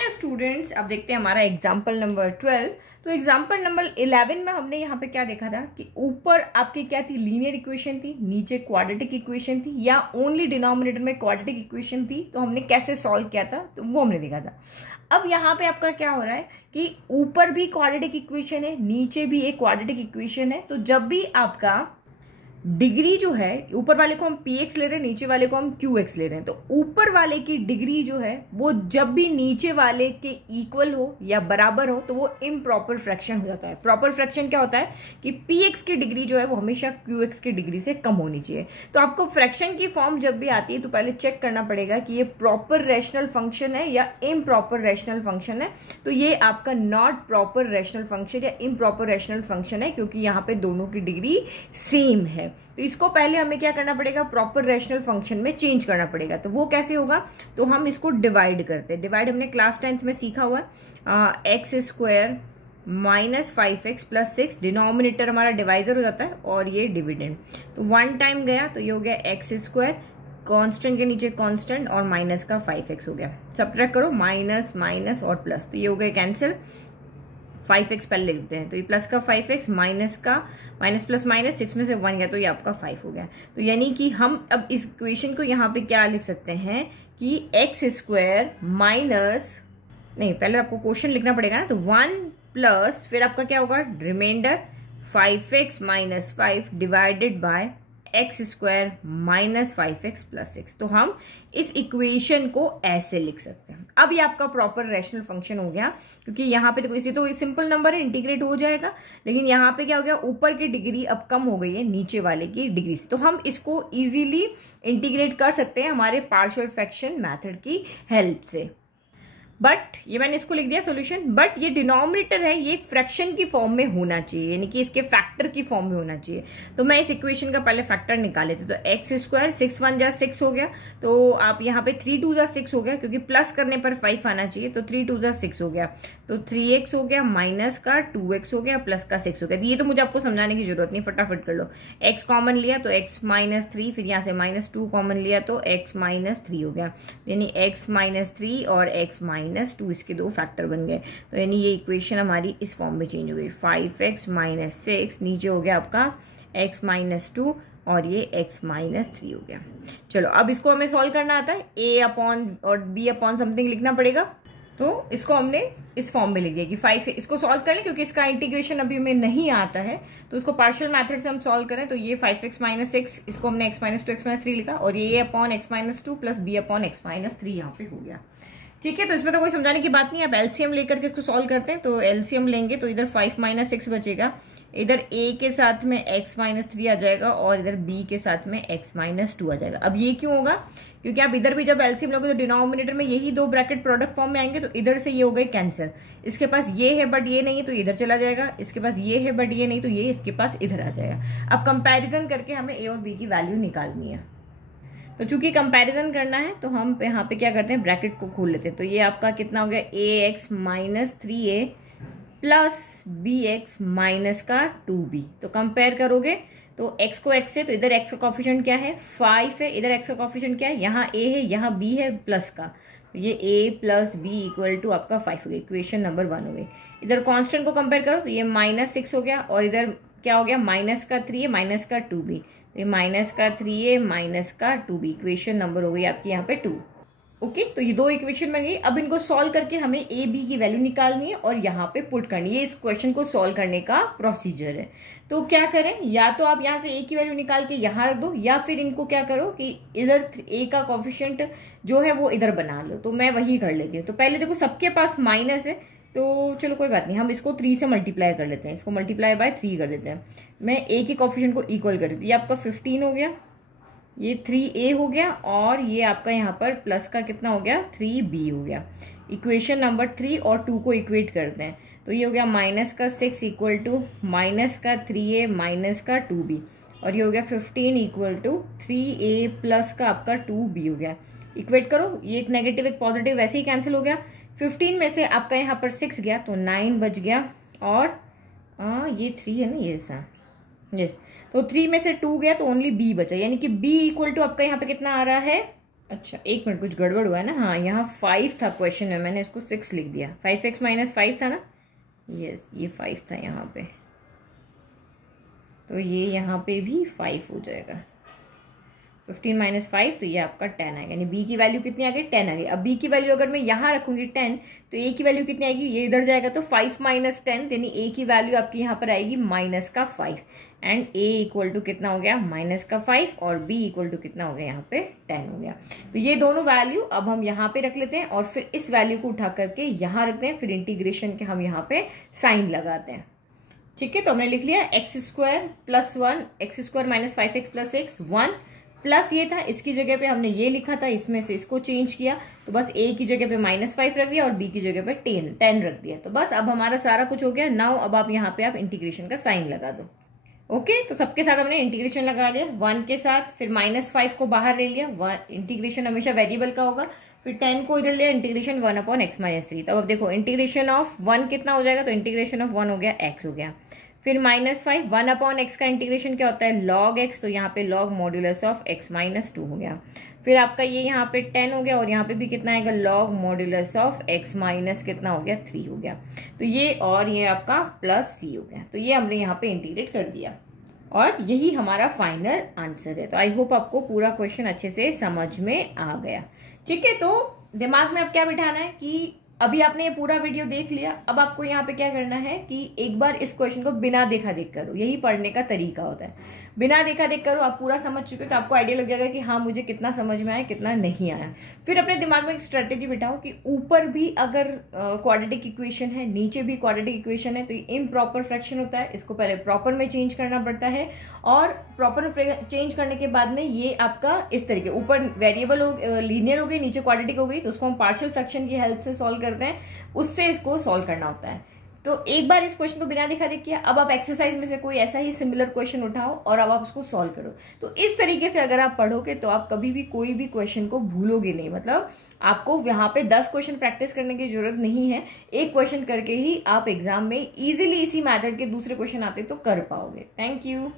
Hello students, अब देखते हैं हमारा एग्जाम्पल नंबर 12। तो एग्जाम्पल नंबर 11 में हमने यहाँ पे क्या देखा था कि ऊपर आपकी क्या थी, लीनियर इक्वेशन थी, नीचे क्वाड्रेटिक इक्वेशन थी या ओनली डिनोमिनेटर में क्वाड्रेटिक इक्वेशन थी। तो हमने कैसे सॉल्व किया था तो वो हमने देखा था। अब यहाँ पे आपका क्या हो रहा है कि ऊपर भी क्वाड्रेटिक इक्वेशन है, नीचे भी एक क्वाड्रेटिक इक्वेशन है। तो जब भी आपका डिग्री जो है, ऊपर वाले को हम px ले रहे हैं, नीचे वाले को हम qx ले रहे हैं, तो ऊपर वाले की डिग्री जो है वो जब भी नीचे वाले के इक्वल हो या बराबर हो तो वो इम्प्रॉपर फ्रैक्शन हो जाता है। प्रॉपर फ्रैक्शन क्या होता है कि px की डिग्री जो है वो हमेशा qx की डिग्री से कम होनी चाहिए। तो आपको फ्रैक्शन की फॉर्म जब भी आती है तो पहले चेक करना पड़ेगा कि ये प्रॉपर रैशनल फंक्शन है या इम्प्रॉपर रैशनल फंक्शन है। तो ये आपका नॉट प्रॉपर रैशनल फंक्शन या इम्प्रॉपर रैशनल फंक्शन है, क्योंकि यहाँ पे दोनों की डिग्री सेम है। तो इसको पहले हमें क्या करना पड़ेगा, प्रॉपर रैशनल फंक्शन में चेंज करना पड़ेगा। तो वो कैसे होगा, तो हम इसको डिवाइड करते हैं। डिवाइड हमने क्लास 10th में सीखा हुआ है, x square minus 5x plus 6, denominator हमारा डिवाइजर हो जाता है और ये डिविडेंड। तो 1 टाइम गया तो ये हो गया एक्स स्क्वायर, कांस्टेंट के नीचे कांस्टेंट और माइनस का 5x हो गया। सबट्रैक्ट करो, माइनस माइनस और प्लस, तो ये हो गया कैंसिल। 5x पहले लिख देते हैं, तो ये प्लस का 5x माइनस का माइनस प्लस माइनस 6 में से 1 गया तो ये आपका 5 हो गया। तो यानी कि हम अब इस इक्वेशन को यहाँ पे क्या लिख सकते हैं कि एक्स स्क्वायर माइनस, नहीं पहले आपको क्वेश्चन लिखना पड़ेगा ना, तो 1 प्लस फिर आपका क्या होगा remainder 5x minus 5 divided by x square minus 5x plus 6। तो हम इस इक्वेशन को ऐसे लिख सकते हैं। अब ये आपका प्रॉपर रैशनल फंक्शन हो गया, क्योंकि यहाँ पे देखो इसे तो सिंपल नंबर है, इंटीग्रेट हो जाएगा, लेकिन यहाँ पे क्या हो गया, ऊपर की डिग्री अब कम हो गई है नीचे वाले की डिग्री से। तो हम इसको इजीली इंटीग्रेट कर सकते हैं हमारे पार्शियल फ्रैक्शन मेथड की हेल्प से। बट ये मैंने इसको लिख दिया सॉल्यूशन, बट ये डिनोमिनेटर है ये फ्रैक्शन की फॉर्म में होना चाहिए, यानी कि इसके फैक्टर की फॉर्म में होना चाहिए। तो मैं इस इक्वेशन का पहले फैक्टर निकाले थे, तो एक्स स्क्वायर 6 1 जा 6 हो गया, तो आप यहाँ पे 3 2 जा 6 हो गया, क्योंकि प्लस करने पर 5 आना चाहिए, तो 3 2 जा 6 हो गया, तो 3x हो गया माइनस का 2x हो गया प्लस का 6 हो गया। ये तो मुझे आपको समझाने की जरूरत नहीं, फटाफट कर लो। x कॉमन लिया तो x माइनस 3, फिर यहाँ से माइनस 2 कॉमन लिया तो x माइनस 3 हो गया, यानी x माइनस 3 और x माइनस 2 इसके दो फैक्टर बन गए। तो यानी ये इक्वेशन हमारी इस फॉर्म में चेंज हो गई, 5x माइनस 6 नीचे हो गया आपका x माइनस 2 और ये x माइनस 3 हो गया। चलो अब इसको हमें सॉल्व करना आता है, a अपॉन और b अपॉन समथिंग लिखना पड़ेगा। तो इसको हमने इस फॉर्म में लिख दिया कि 5, इसको सॉल्व कर लें क्योंकि इसका इंटीग्रेशन अभी हमें नहीं आता है, तो इसको पार्शियल मेथड से हम सॉल्व करें। तो ये 5x माइनस 6, इसको हमने x माइनस 2 x माइनस 3 लिखा, और ये upon x minus 2 plus b upon x minus 3 यहाँ पे हो गया। ठीक है, तो इसमें तो कोई समझाने की बात नहीं है। अब एलसीएम लेकर के इसको सॉल्व करते हैं। तो एलसीएम लेंगे तो इधर 5 माइनस 6 बचेगा, इधर a के साथ में x माइनस 3 आ जाएगा और इधर b के साथ में x माइनस 2 आ जाएगा। अब ये क्यों होगा, क्योंकि आप इधर भी जब एलसीएम लोगे तो डिनोमिनेटर में यही दो ब्रैकेट प्रोडक्ट फॉर्म में आएंगे, तो इधर से ये हो गए कैंसिल। इसके पास ये है बट ये नहीं है तो इधर चला जाएगा, इसके पास ये है बट ये नहीं तो ये इसके पास इधर आ जाएगा। अब कंपेरिजन करके हमें a और b की वैल्यू निकालनी है। तो चूंकि कंपैरिजन करना है तो हम यहाँ पे क्या करते हैं, ब्रैकेट को खोल लेते हैं। तो ये आपका कितना हो गया, ax minus 3a plus bx minus का 2b। तो कंपेयर करोगे तो x को x से, तो इधर x का कॉफिशिएंट क्या है 5 है, इधर x का कॉफिशिएंट क्या है, यहाँ a है यहाँ b है प्लस का, तो ये a plus b equal to आपका 5 हो गया। इक्वेशन नंबर 1 हो गई। इधर कांस्टेंट को कंपेयर करो तो ये माइनस 6 हो गया, और इधर क्या हो गया माइनस का 3a माइनस का 2b, तो ये माइनस का 3a माइनस का 2b। इक्वेशन नंबर हो गई आपकी यहाँ पे 2। ओके, तो ये दो इक्वेशन बन गई। अब इनको सॉल्व करके हमें a b की वैल्यू निकालनी है और यहाँ पे पुट करनी है। इस क्वेश्चन को सॉल्व करने का प्रोसीजर है। तो क्या करें, या तो आप यहाँ से a की वैल्यू निकाल के यहाँ रख दो, या फिर इनको क्या करो कि इधर a का कॉफिशिएंट जो है वो इधर बना लो। तो मैं वही कर लेती हूँ। तो पहले देखो सबके पास माइनस है, तो चलो कोई बात नहीं, हम इसको 3 से मल्टीप्लाई कर लेते हैं, इसको मल्टीप्लाई बाय 3 कर देते हैं। मैं a के कॉफिशिएंट को इक्वल कर देती हूँ, ये आपका 15 हो गया, ये 3a हो गया, और ये आपका यहाँ पर प्लस का कितना हो गया 3b हो गया। इक्वेशन नंबर 3 और 2 को इक्वेट करते हैं, तो ये हो गया माइनस का 6 इक्वल टू माइनस का 3a माइनस का 2b, और ये हो गया 15 इक्वल टू 3a प्लस का आपका 2b हो गया। इक्वेट करो, ये एक नेगेटिव एक पॉजिटिव वैसे ही कैंसिल हो गया। 15 में से आपका यहाँ पर 6 गया तो 9 बच गया, और ये 3 है ना, ये सा यस, तो 3 में से 2 गया तो ओनली b बचा, यानी कि b इक्वल टू आपका यहाँ पे कितना आ रहा है अच्छा 1 मिनट, कुछ गड़बड़ हुआ है ना। हाँ यहाँ 5 था क्वेश्चन में, मैंने इसको 6 लिख दिया। 5x - 5 था ना, यस ये 5 था यहाँ पे, तो ये यहाँ पे भी 5 हो जाएगा। 15 - 5 तो ये आपका 10 आएगा, यानी b की वैल्यू कितनी आ गई, 10 आ गई। अब b की वैल्यू अगर मैं यहाँ रखूंगी 10 तो a की वैल्यू कितनी आएगी, ये इधर जाएगा तो 5 - 10, यानी a की वैल्यू आपकी यहाँ पर आएगी -5 एंड a इक्वल टू कितना हो गया -5 और b इक्वल टू कितना हो गया यहाँ पे 10 हो गया। तो ये दोनों वैल्यू अब हम यहाँ पे रख लेते हैं और फिर इस वैल्यू को उठा करके यहाँ रखते हैं, फिर इंटीग्रेशन के हम यहाँ पे साइन लगाते हैं। ठीक है, तो हमने लिख लिया x² + 1 x² - 5x + 6 1 प्लस ये था, इसकी जगह पे हमने ये लिखा था, इसमें से इसको चेंज किया तो बस a की जगह पे -5 रख दिया और b की जगह पे 10 रख दिया। तो बस अब हमारा सारा कुछ हो गया। नाउ अब आप यहाँ पे आप इंटीग्रेशन का साइन लगा दो। ओके, तो सबके साथ हमने इंटीग्रेशन लगा लिया 1 के साथ, फिर -5 को बाहर ले लिया, इंटीग्रेशन हमेशा वेरिएबल का होगा, फिर 10 को इधर लिया, इंटीग्रेशन 1/x - 3। तब अब देखो इंटीग्रेशन ऑफ 1 कितना हो जाएगा, तो इंटीग्रेशन ऑफ 1 हो गया x हो गया, फिर -5 1/x का इंटीग्रेशन क्या होता है log x, तो यहाँ पे log मॉड्यूलस ऑफ x - 2 हो गया। फिर आपका ये यहाँ पे 10 हो गया और यहाँ पे भी कितना आएगा log मॉड्यूलस ऑफ x - कितना हो गया 3 हो गया। तो ये और ये आपका प्लस c हो गया। तो ये हमने यहाँ पे इंटीग्रेट कर दिया और यही हमारा फाइनल आंसर है। तो आई होप आपको पूरा क्वेश्चन अच्छे से समझ में आ गया। ठीक है, तो दिमाग में अब क्या बिठाना है कि अभी आपने ये पूरा वीडियो देख लिया, अब आपको यहाँ पे क्या करना है कि एक बार इस क्वेश्चन को बिना देखा देख करो। यही पढ़ने का तरीका होता है, बिना देखा देख करो। आप पूरा समझ चुके हो तो आपको आइडिया लग जाएगा कि हाँ मुझे कितना समझ में आया कितना नहीं आया। फिर अपने दिमाग में एक स्ट्रेटेजी बिठाओ कि ऊपर भी अगर क्वाड्रेटिक इक्वेशन है, नीचे भी क्वाड्रेटिक इक्वेशन है, तो ये इम्प्रॉपर फ्रैक्शन होता है, इसको पहले प्रॉपर में चेंज करना पड़ता है और प्रॉपर चेंज करने के बाद में ये आपका इस तरीके ऊपर वेरिएबल हो लीनियर हो गई, नीचे क्वाड्रेटिक हो गई, तो उसको हम पार्शियल फ्रैक्शन की हेल्प से सॉल्व करते हैं, उससे इसको सॉल्व करना होता है। तो एक बार इस क्वेश्चन को बिना देखा देख किया, अब आप एक्सरसाइज में से कोई ऐसा ही सिमिलर क्वेश्चन उठाओ और अब आप उसको सॉल्व करो। तो इस तरीके से अगर आप पढ़ोगे तो आप कभी भी कोई भी क्वेश्चन को भूलोगे नहीं। मतलब आपको यहाँ पे 10 क्वेश्चन प्रैक्टिस करने की जरूरत नहीं है, एक क्वेश्चन करके ही आप एग्जाम में इजीली इसी मेथड के दूसरे क्वेश्चन आते तो कर पाओगे। Thank you.